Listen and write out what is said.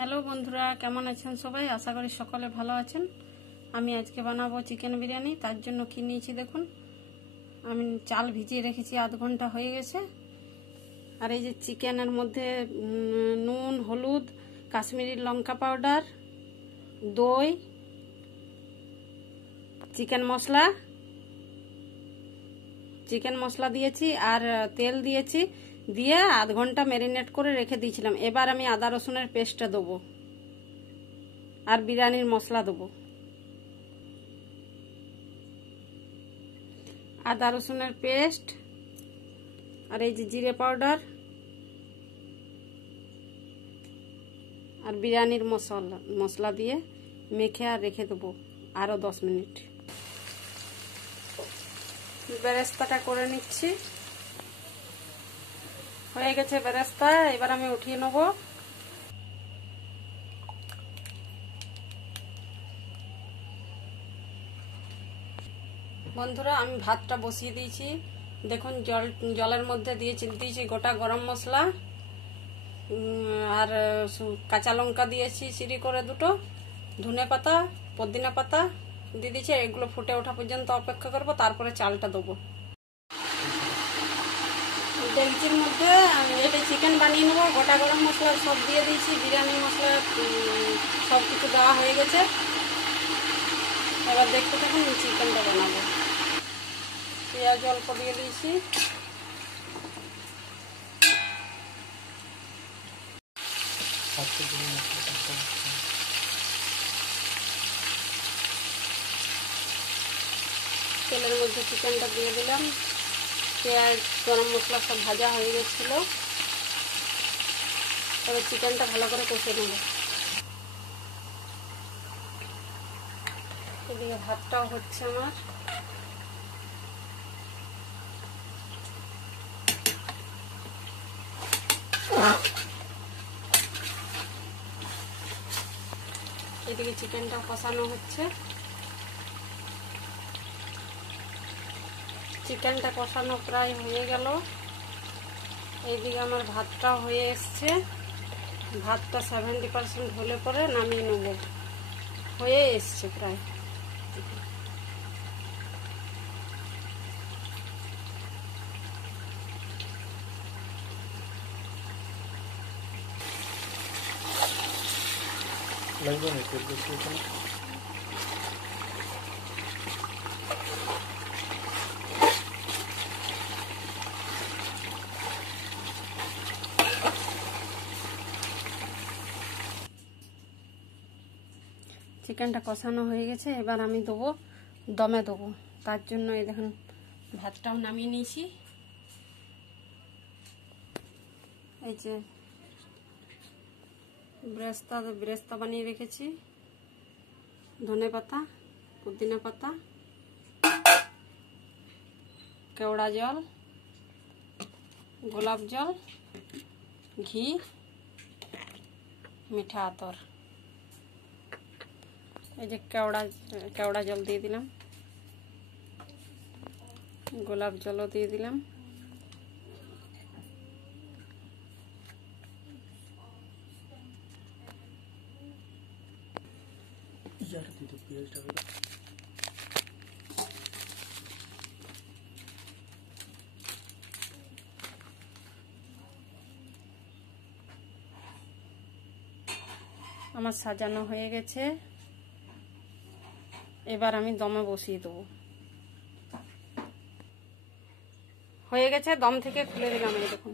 Hello বন্ধুরা, কেমন আছেন সবাই? আশা করি সকলে ভালো আছেন। আমি আজকে বানাবো চিকেন বিরিয়ানি। তার জন্য কি নিয়েছি দেখুন। আমি চাল ভিজিয়ে রেখেছি, আধ ঘন্টা হয়ে গেছে। আর এই যে চিকেনের মধ্যে নুন, হলুদ, কাশ্মীরি লঙ্কা পাউডার, দই, চিকেন মশলা দিয়েছি আর তেল দিয়েছি, দিয়ে আধ ঘন্টা ম্যারিনেট করে রেখে দিয়েছিলাম। এবার আমি আদা রসুনের পেস্টটা দেবো আর বিরিয়ানির মশলা দেবো। আদা রসুনের পেস্ট আর এই যে জিরে পাউডার আর বিরিয়ানির মশলা দিয়ে মেখে আর রেখে দেবো আরও 10 মিনিট। বেরেস্তাটা করে নিচ্ছি। হয়ে গেছে বেরেস্তা, এবার আমি উঠিয়ে নেব। বন্ধুরা, আমি ভাতটা বসিয়ে দিয়েছি। দেখুন জলের মধ্যে দিয়েছি গোটা গরম মশলা আর কাঁচা লঙ্কা দিয়েছি চিড়ি করে দুটো, ধনে পাতা, পুদিনা পাতা দিয়ে দিয়েছি। এগুলো ফুটে ওঠা পর্যন্ত অপেক্ষা করব, তারপরে চালটা দেবো। ডেকচির মধ্যে এটা চিকেন বানিয়ে নেবো। গোটা গরম মশলা সব দিয়ে দিয়েছি, বিরিয়ানি মশলা সব কিছু দেওয়া হয়ে গেছে। এবার দেখতে থাকুন চিকেনটা বানাবো। পেঁয়াজ অল্প দিয়ে দিয়েছি, তেলের মধ্যে চিকেনটা দিয়ে দিলাম। পেঁয়াজ গরম মশলা সব ভাজা হয়ে গেছিল। তবে চিকেনটা ভালো করে কষে নেব। এদিকে ভাতটাও হচ্ছে আমার। এদিকে চিকেনটা কষানো হচ্ছে। চিকেনটা কষানো প্রায় হয়ে গেল। এইদিকে আমার ভাতটা হয়ে এসছে। ভাতটা 70% হলে পরে নামিয়ে নেব। হয়ে এসছে প্রায়। চিকেনটা কষানো হয়ে গেছে। এবার আমি দেবো, দমে দেবো। তার জন্য এই দেখুন ভাতটাও নামিয়ে নিয়েছি। এই যে ব্রেস্তা বানিয়ে রেখেছি, ধনে পাতা, পুদিনা পাতা, কেওড়া জল, গোলাপ জল, ঘি, মিঠা আতর। এই যে কেওড়া জল দিয়ে দিলাম, গোলাপ জলও দিয়ে দিলাম। আমার সাজানো হয়ে গেছে। এবার আমি দমে বসিয়ে দেবো। হয়ে গেছে, দম থেকে খুলে দিলাম। এই দেখুন।